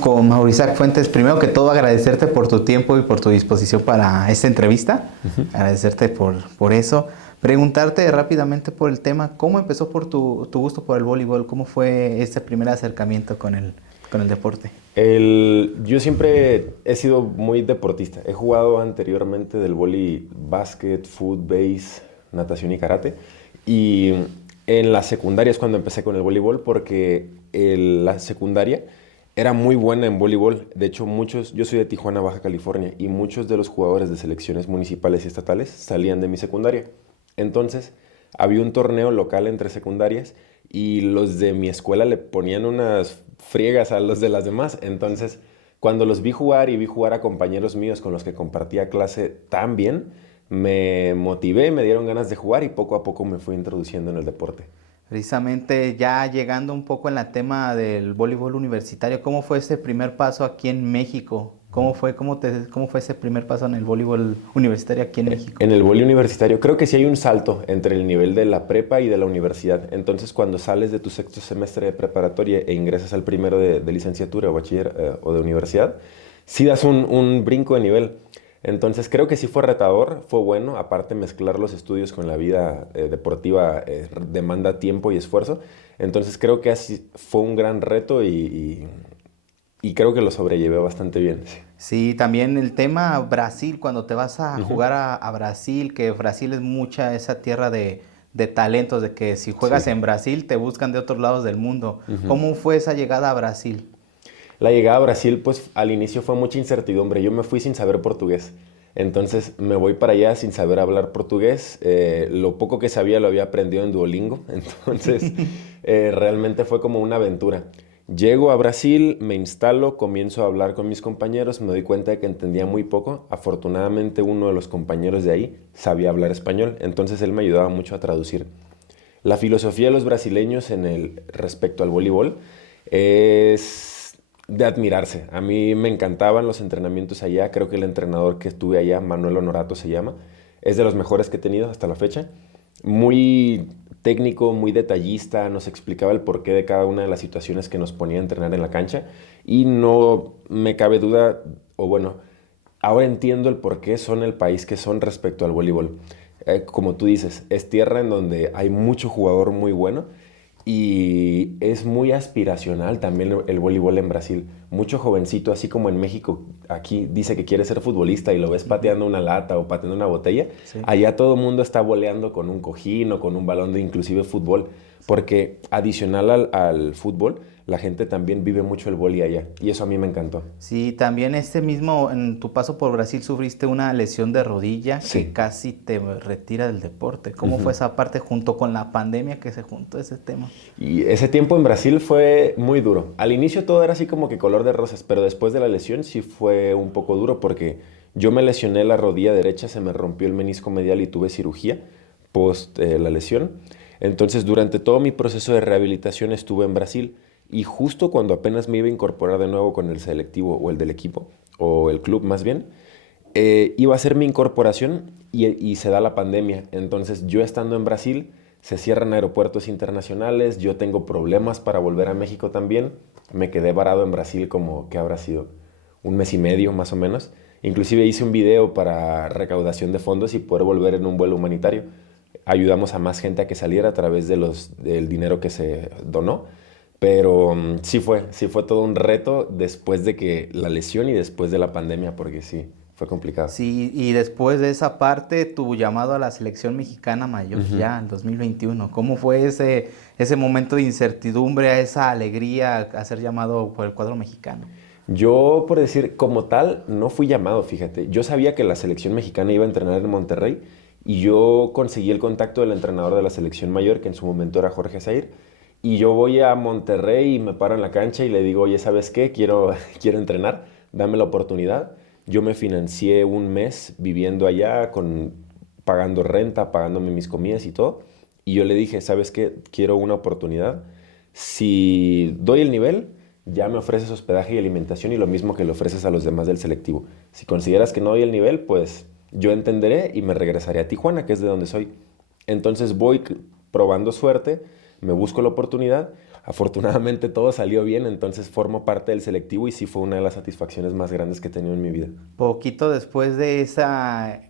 Con Maurizac Fuentes, primero que todo agradecerte por tu tiempo y por tu disposición para esta entrevista, agradecerte por eso, preguntarte rápidamente por el tema, ¿cómo empezó por tu gusto por el voleibol? ¿Cómo fue este primer acercamiento con el deporte? Yo siempre he sido muy deportista. He jugado anteriormente del vóley, básquet, fútbol, base, natación y karate. Y en la secundaria es cuando empecé con el voleibol porque la secundaria era muy buena en voleibol. De hecho, yo soy de Tijuana, Baja California, y muchos de los jugadores de selecciones municipales y estatales salían de mi secundaria. Entonces, había un torneo local entre secundarias y los de mi escuela le ponían unas friegas a los de las demás. Entonces, cuando los vi jugar y vi jugar a compañeros míos con los que compartía clase tan bien, me motivé, me dieron ganas de jugar y poco a poco me fui introduciendo en el deporte. Precisamente ya llegando un poco en el tema del voleibol universitario, ¿cómo fue ese primer paso aquí en México? ¿Cómo fue ese primer paso en el voleibol universitario aquí en México? En el vóley universitario, creo que sí hay un salto entre el nivel de la prepa y de la universidad. Entonces, cuando sales de tu sexto semestre de preparatoria e ingresas al primero de licenciatura o bachiller o de universidad, sí das un brinco de nivel. Entonces, creo que sí fue retador, fue bueno. Aparte, mezclar los estudios con la vida deportiva demanda tiempo y esfuerzo. Entonces, creo que así fue un gran reto y creo que lo sobrellevé bastante bien. Sí. Sí, también el tema Brasil, cuando te vas a Ujú. jugar a Brasil, que Brasil es mucha esa tierra de talentos, de que si juegas Sí. en Brasil te buscan de otros lados del mundo. Ujú. ¿Cómo fue esa llegada a Brasil? La llegada a Brasil, pues al inicio fue mucha incertidumbre. Yo me fui sin saber portugués. Entonces me voy para allá sin saber hablar portugués. Lo poco que sabía lo había aprendido en Duolingo. Entonces realmente fue como una aventura. Llego a Brasil, me instalo, comienzo a hablar con mis compañeros, me doy cuenta de que entendía muy poco. Afortunadamente uno de los compañeros de ahí sabía hablar español, entonces él me ayudaba mucho a traducir. La filosofía de los brasileños respecto al voleibol es de admirarse. A mí me encantaban los entrenamientos allá. Creo que el entrenador que estuve allá, Manuel Honorato se llama, es de los mejores que he tenido hasta la fecha. Muy técnico, muy detallista, nos explicaba el porqué de cada una de las situaciones que nos ponía a entrenar en la cancha y no me cabe duda, o bueno, ahora entiendo el por qué son el país que son respecto al voleibol. Como tú dices, es tierra en donde hay mucho jugador muy bueno y es muy aspiracional también el voleibol en Brasil. Mucho jovencito, así como en México, aquí dice que quiere ser futbolista y lo ves Ujú. pateando una lata o pateando una botella. Sí. Allá todo el mundo está voleando con un cojín o con un balón de inclusive fútbol, porque adicional al fútbol, la gente también vive mucho el vóley allá y eso a mí me encantó. Sí, también este mismo, en tu paso por Brasil sufriste una lesión de rodilla que Sí. casi te retira del deporte. ¿Cómo fue Ujú. esa parte junto con la pandemia que se juntó ese tema? Y ese tiempo en Brasil fue muy duro. Al inicio todo era así como que color de rosas, pero después de la lesión sí fue un poco duro porque yo me lesioné la rodilla derecha, se me rompió el menisco medial y tuve cirugía post la lesión. Entonces durante todo mi proceso de rehabilitación estuve en Brasil y justo cuando apenas me iba a incorporar de nuevo con el selectivo o el del equipo, o el club más bien, iba a ser mi incorporación y se da la pandemia. Entonces yo estando en Brasil, se cierran aeropuertos internacionales, yo tengo problemas para volver a México también. Me quedé varado en Brasil como que habrá sido un mes y medio más o menos. Inclusive hice un video para recaudación de fondos y poder volver en un vuelo humanitario. Ayudamos a más gente a que saliera a través del dinero que se donó. Pero sí fue todo un reto después de que la lesión y después de la pandemia, porque sí, fue complicado. Sí, y después de esa parte, tu llamado a la selección mexicana mayor Ujú. ya en 2021. ¿Cómo fue ese momento de incertidumbre, a esa alegría a ser llamado por el cuadro mexicano? Yo, por decir, como tal, no fui llamado, fíjate. Yo sabía que la selección mexicana iba a entrenar en Monterrey y yo conseguí el contacto del entrenador de la selección mayor, que en su momento era Jorge Zair. Y yo voy a Monterrey y me paro en la cancha y le digo, oye, ¿sabes qué? Quiero entrenar, dame la oportunidad. Yo me financié un mes viviendo allá, pagando renta, pagándome mis comidas y todo. Y yo le dije, ¿sabes qué? Quiero una oportunidad. Si doy el nivel, ya me ofreces hospedaje y alimentación y lo mismo que le ofreces a los demás del selectivo. Si consideras que no doy el nivel, pues yo entenderé y me regresaré a Tijuana, que es de donde soy. Entonces voy probando suerte, me busco la oportunidad. Afortunadamente todo salió bien, entonces formo parte del selectivo y sí fue una de las satisfacciones más grandes que he tenido en mi vida. Poquito después de esa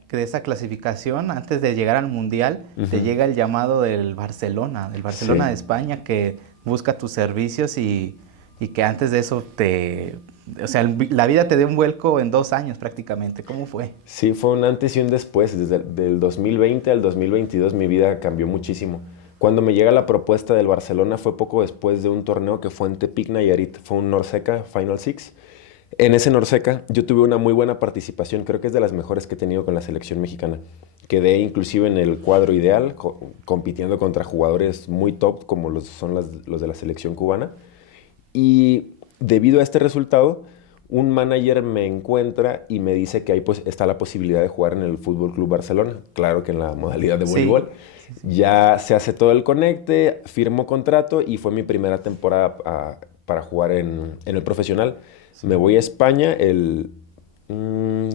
clasificación, antes de llegar al Mundial, te llega el llamado del Barcelona Sí. de España, que busca tus servicios y que antes de eso o sea, la vida te dio un vuelco en 2 años prácticamente. ¿Cómo fue? Sí, fue un antes y un después. Desde del 2020 al 2022 mi vida cambió muchísimo. Cuando me llega la propuesta del Barcelona fue poco después de un torneo que fue en Tepic Nayarit, fue un Norseca Final Six. En ese Norseca yo tuve una muy buena participación, creo que es de las mejores que he tenido con la selección mexicana. Quedé inclusive en el cuadro ideal, compitiendo contra jugadores muy top como los de la selección cubana. Y debido a este resultado, un manager me encuentra y me dice que ahí pues está la posibilidad de jugar en el Fútbol Club Barcelona, claro que en la modalidad de Sí, voleibol. sí, sí. Ya se hace todo el conecte, firmo contrato y fue mi primera temporada para jugar en el profesional. Me voy a España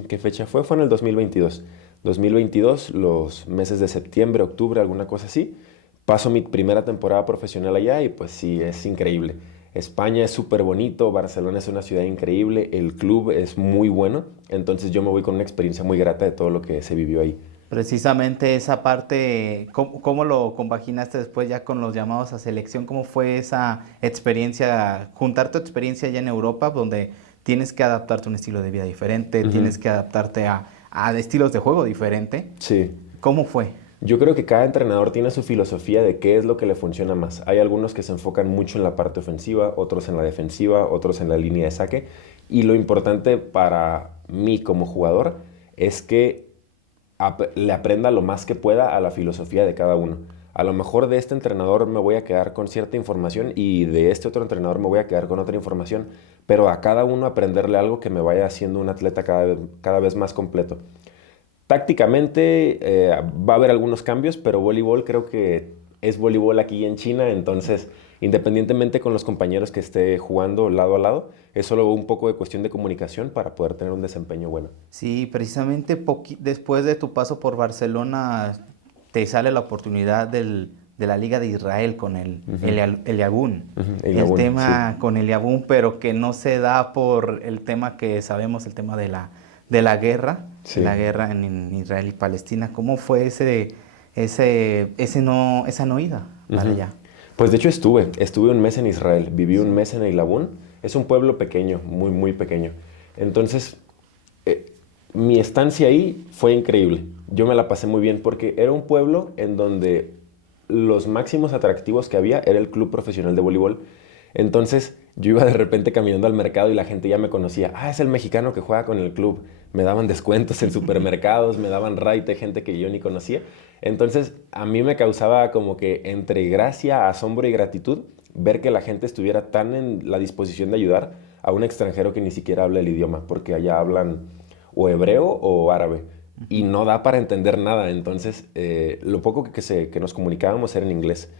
¿qué fecha fue? Fue en el 2022. 2022, los meses de septiembre, octubre, alguna cosa así. Paso mi primera temporada profesional allá y pues sí, es increíble. España es súper bonito, Barcelona es una ciudad increíble, el club es muy bueno, entonces yo me voy con una experiencia muy grata de todo lo que se vivió ahí. Precisamente esa parte, ¿cómo lo compaginaste después ya con los llamados a selección? ¿Cómo fue esa experiencia, juntar tu experiencia ya en Europa, donde tienes que adaptarte a un estilo de vida diferente, Ujú. tienes que adaptarte a estilos de juego diferente? Sí. ¿Cómo fue? Yo creo que cada entrenador tiene su filosofía de qué es lo que le funciona más. Hay algunos que se enfocan mucho en la parte ofensiva, otros en la defensiva, otros en la línea de saque. Y lo importante para mí como jugador es que le aprenda lo más que pueda a la filosofía de cada uno. A lo mejor de este entrenador me voy a quedar con cierta información y de este otro entrenador me voy a quedar con otra información, pero a cada uno aprenderle algo que me vaya haciendo un atleta cada vez más completo. Tácticamente va a haber algunos cambios, pero voleibol creo que es voleibol aquí en China, entonces independientemente con los compañeros que esté jugando lado a lado, es solo un poco de cuestión de comunicación para poder tener un desempeño bueno. Sí, precisamente después de tu paso por Barcelona, te sale la oportunidad de la Liga de Israel con Ujú, el Yabún. ujú, el El Gabón, sí. tema con el Yabún, pero que no se da por el tema que sabemos, el tema de la Sí. guerra en Israel y Palestina. ¿Cómo fue esa no ida para Ujú. allá? Pues de hecho estuve un mes en Israel, viví un mes en Eilabun, es un pueblo pequeño, muy, muy pequeño. Entonces, eh, mi estancia ahí fue increíble. Yo me la pasé muy bien porque era un pueblo en donde los máximos atractivos que había era el club profesional de voleibol. Entonces yo iba de repente caminando al mercado y la gente ya me conocía. Ah, es el mexicano que juega con el club. Me daban descuentos en supermercados, me daban raite, gente que yo ni conocía. Entonces a mí me causaba como que entre gracia, asombro y gratitud ver que la gente estuviera tan en la disposición de ayudar a un extranjero que ni siquiera habla el idioma, porque allá hablan o hebreo o árabe y Ujú. no da para entender nada. Entonces, lo poco que nos comunicábamos era en inglés.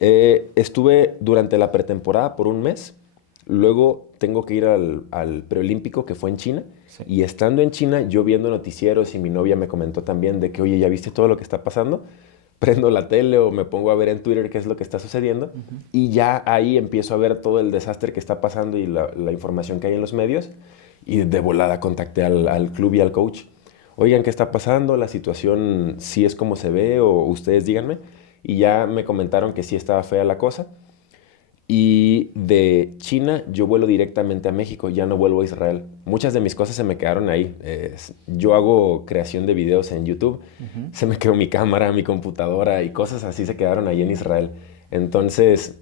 Estuve durante la pretemporada por un mes, luego tengo que ir al preolímpico que fue en China, Sí. y estando en China, yo viendo noticieros y mi novia me comentó también de que, oye, ¿ya viste todo lo que está pasando? Prendo la tele o me pongo a ver en Twitter qué es lo que está sucediendo Ujú. y ya ahí empiezo a ver todo el desastre que está pasando y la información que hay en los medios y de volada contacté al club y al coach. Oigan, ¿qué está pasando? ¿La situación sí es como se ve o ustedes díganme? Y ya me comentaron que sí estaba fea la cosa. Y de China yo vuelo directamente a México, ya no vuelvo a Israel. Muchas de mis cosas se me quedaron ahí. Yo hago creación de videos en YouTube, Ujú. se me quedó mi cámara, mi computadora y cosas así se quedaron ahí en Israel. Entonces,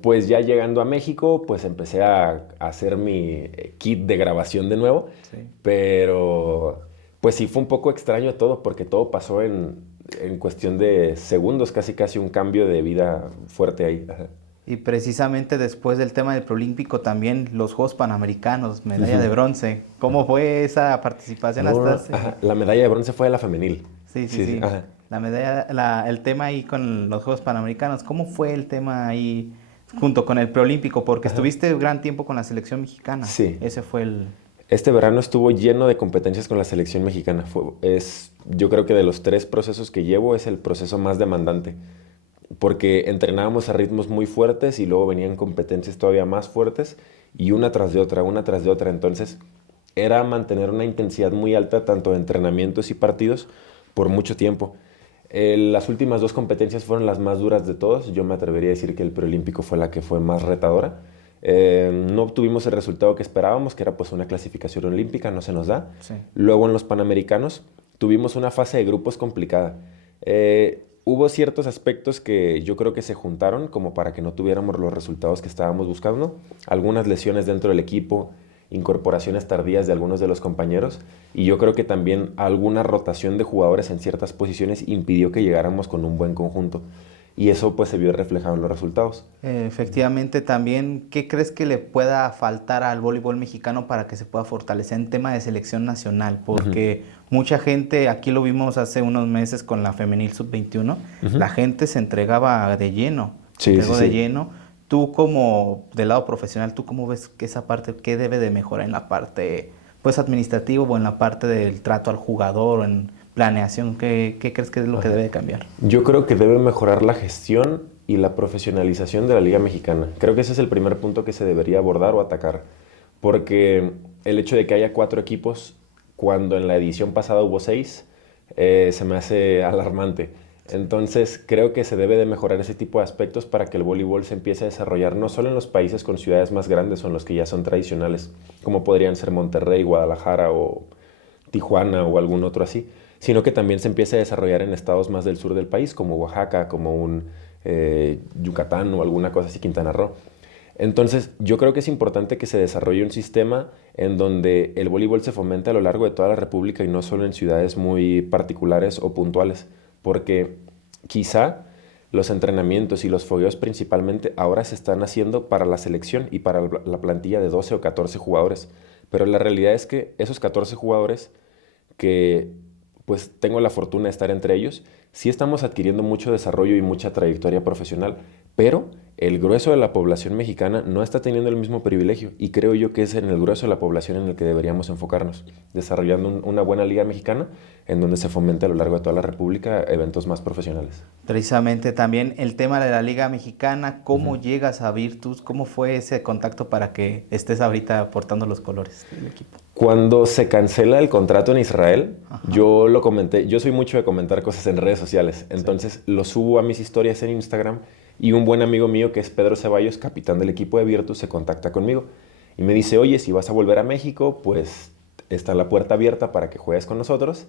pues ya llegando a México, pues empecé a hacer mi kit de grabación de nuevo, Sí. pero pues sí fue un poco extraño todo porque todo pasó en cuestión de segundos, casi casi un cambio de vida fuerte ahí. Ajá. Y precisamente después del tema del preolímpico también los Juegos Panamericanos, medalla de Ujú. bronce. ¿Cómo fue esa participación No, hasta no, ajá, la medalla de bronce fue de la femenil. Sí, sí, Sí, sí, sí. ajá. La medalla, el tema ahí con los Juegos Panamericanos. ¿Cómo fue el tema ahí junto con el preolímpico? Porque Ajá. estuviste gran tiempo con la selección mexicana. Sí. Ese fue el... Este verano estuvo lleno de competencias con la selección mexicana. Yo creo que de los tres procesos que llevo es el proceso más demandante. porque entrenábamos a ritmos muy fuertes y luego venían competencias todavía más fuertes y una tras de otra, una tras de otra. Entonces era mantener una intensidad muy alta tanto de entrenamientos y partidos por mucho tiempo. Las últimas dos competencias fueron las más duras de todos. Yo me atrevería a decir que el preolímpico fue la que fue más retadora. No obtuvimos el resultado que esperábamos, que era pues una clasificación olímpica, no se nos da. Sí. Luego en los Panamericanos tuvimos una fase de grupos complicada. Hubo ciertos aspectos que yo creo que se juntaron como para que no tuviéramos los resultados que estábamos buscando. Algunas lesiones dentro del equipo, incorporaciones tardías de algunos de los compañeros y yo creo que también alguna rotación de jugadores en ciertas posiciones impidió que llegáramos con un buen conjunto y eso pues se vio reflejado en los resultados. Efectivamente, también, ¿qué crees que le pueda faltar al voleibol mexicano para que se pueda fortalecer en tema de selección nacional? Porque mucha gente, aquí lo vimos hace unos meses con la femenil sub-21, la gente se entregaba de lleno, se entregó de lleno. Tú como del lado profesional, ¿tú cómo ves que esa parte, qué debe de mejorar en la parte pues administrativa o en la parte del trato al jugador o en planeación? ¿Qué crees que es lo que debe de cambiar? Yo creo que debe mejorar la gestión y la profesionalización de la Liga Mexicana. Creo que ese es el primer punto que se debería abordar o atacar, porque el hecho de que haya 4 equipos cuando en la edición pasada hubo 6, se me hace alarmante. Entonces creo que se debe de mejorar ese tipo de aspectos para que el voleibol se empiece a desarrollar no solo en los países con ciudades más grandes o en los que ya son tradicionales, como podrían ser Monterrey, Guadalajara o Tijuana o algún otro así, sino que también se empiece a desarrollar en estados más del sur del país, como Oaxaca, como un Yucatán o alguna cosa así, Quintana Roo. Entonces, yo creo que es importante que se desarrolle un sistema en donde el voleibol se fomente a lo largo de toda la República y no solo en ciudades muy particulares o puntuales, porque quizá los entrenamientos y los fogueos principalmente ahora se están haciendo para la selección y para la plantilla de 12 o 14 jugadores, pero la realidad es que esos 14 jugadores que pues tengo la fortuna de estar entre ellos, sí estamos adquiriendo mucho desarrollo y mucha trayectoria profesional, pero el grueso de la población mexicana no está teniendo el mismo privilegio y creo yo que es en el grueso de la población en el que deberíamos enfocarnos, desarrollando una buena liga mexicana en donde se fomente a lo largo de toda la República eventos más profesionales. Precisamente también el tema de la Liga Mexicana, ¿cómo llegas a Virtus? ¿Cómo fue ese contacto para que estés ahorita portando los colores del equipo? Cuando se cancela el contrato en Israel, yo lo comenté, yo soy mucho de comentar cosas en redes sociales, entonces lo subo a mis historias en Instagram y un buen amigo mío que es Pedro Ceballos, capitán del equipo de Virtus, se contacta conmigo y me dice, oye, si vas a volver a México, pues está la puerta abierta para que juegues con nosotros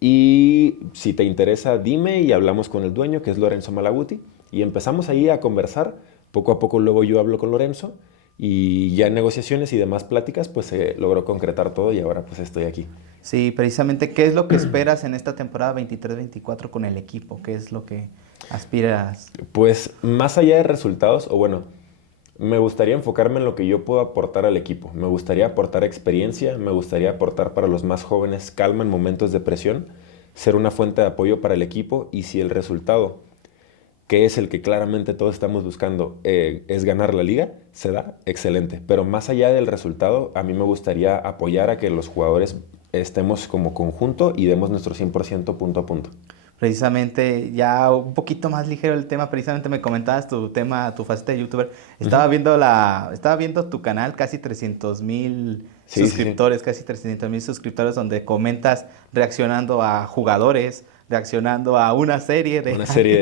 y si te interesa, dime y hablamos con el dueño, que es Lorenzo Malaguti, y empezamos ahí a conversar, poco a poco luego yo hablo con Lorenzo y ya en negociaciones y demás pláticas pues se logró concretar todo y ahora pues estoy aquí. Sí, precisamente, ¿qué es lo que esperas en esta temporada 23-24 con el equipo? ¿Qué es lo que aspiras? Pues más allá de resultados, o bueno, me gustaría enfocarme en lo que yo puedo aportar al equipo. Me gustaría aportar experiencia, me gustaría aportar para los más jóvenes calma en momentos de presión, ser una fuente de apoyo para el equipo y si el resultado, que es el que claramente todos estamos buscando, es ganar la liga, se da, excelente. Pero más allá del resultado, a mí me gustaría apoyar a que los jugadores estemos como conjunto y demos nuestro 100% punto a punto. Precisamente, ya un poquito más ligero el tema, precisamente me comentabas tu tema, tu faceta de youtuber. Estaba viendo tu canal, casi 300,000 suscriptores, casi 300,000 suscriptores, donde comentas reaccionando a jugadores, reaccionando a una serie de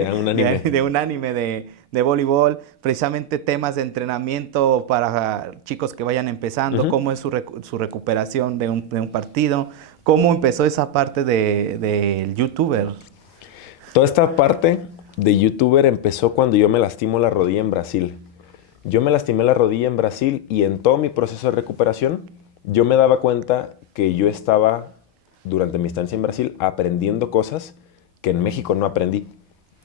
A un anime. de un anime de voleibol, precisamente temas de entrenamiento para chicos que vayan empezando, cómo es su recuperación de un partido, cómo empezó esa parte del youtuber. Toda esta parte de youtuber empezó cuando yo me lastimo la rodilla en Brasil. Yo me lastimé la rodilla en Brasil y en todo mi proceso de recuperación yo me daba cuenta que yo estaba, durante mi estancia en Brasil, aprendiendo cosas que en México no aprendí.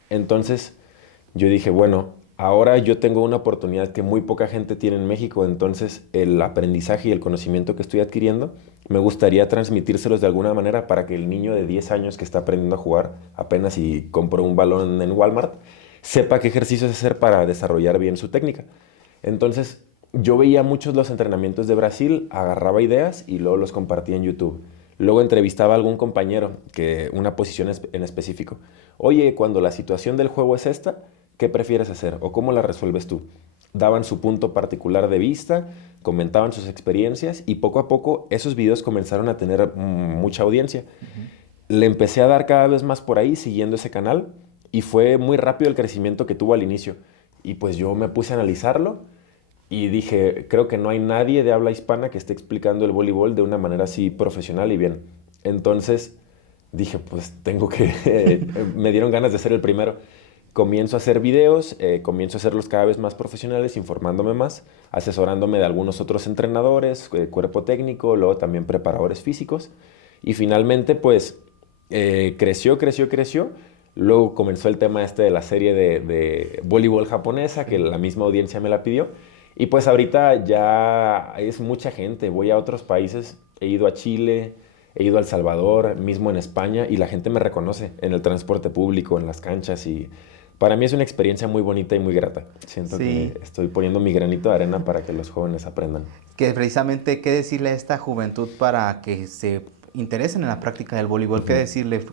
Entonces yo dije, bueno, ahora yo tengo una oportunidad que muy poca gente tiene en México, entonces el aprendizaje y el conocimiento que estoy adquiriendo me gustaría transmitírselos de alguna manera para que el niño de 10 años que está aprendiendo a jugar apenas si compró un balón en Walmart, sepa qué ejercicios hacer para desarrollar bien su técnica. Entonces, yo veía muchos los entrenamientos de Brasil, agarraba ideas y luego los compartía en YouTube. Luego entrevistaba a algún compañero, que una posición en específico. Oye, cuando la situación del juego es esta, ¿qué prefieres hacer? ¿O cómo la resuelves tú? Daban su punto particular de vista, comentaban sus experiencias y poco a poco esos videos comenzaron a tener mucha audiencia. Le empecé a dar cada vez más por ahí, siguiendo ese canal, y fue muy rápido el crecimiento que tuvo al inicio. Y pues yo me puse a analizarlo y dije, creo que no hay nadie de habla hispana que esté explicando el voleibol de una manera así profesional y bien. Entonces dije, pues tengo que... me dieron ganas de ser el primero. Comienzo a hacer videos, comienzo a hacerlos cada vez más profesionales, informándome más, asesorándome de algunos otros entrenadores, cuerpo técnico, luego también preparadores físicos. Y finalmente, pues, creció. Luego comenzó el tema este de la serie de voleibol japonesa, que la misma audiencia me la pidió. Y pues ahorita ya es mucha gente. Voy a otros países, he ido a Chile, he ido a El Salvador, mismo en España, y la gente me reconoce en el transporte público, en las canchas. Y para mí es una experiencia muy bonita y muy grata. Siento que estoy poniendo mi granito de arena para que los jóvenes aprendan. Que precisamente, ¿qué decirle a esta juventud para que se interesen en la práctica del voleibol? ¿Qué decirle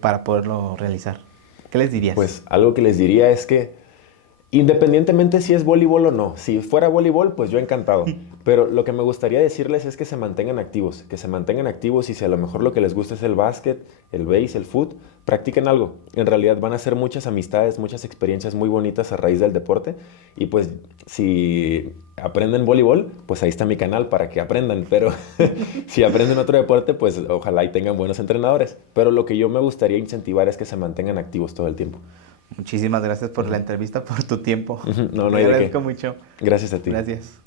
para poderlo realizar? ¿Qué les dirías? Pues algo que les diría es que independientemente si es voleibol o no, si fuera voleibol, pues yo encantado. Pero lo que me gustaría decirles es que se mantengan activos, y si a lo mejor lo que les gusta es el básquet, el béis, el fútbol, practiquen algo. En realidad van a hacer muchas amistades, muchas experiencias muy bonitas a raíz del deporte. Y pues si aprenden voleibol, pues ahí está mi canal para que aprendan. Pero si aprenden otro deporte, pues ojalá y tengan buenos entrenadores. Pero lo que yo me gustaría incentivar es que se mantengan activos todo el tiempo. Muchísimas gracias por la entrevista, por tu tiempo. No Te hay de qué. agradezco mucho. Gracias a ti. Gracias.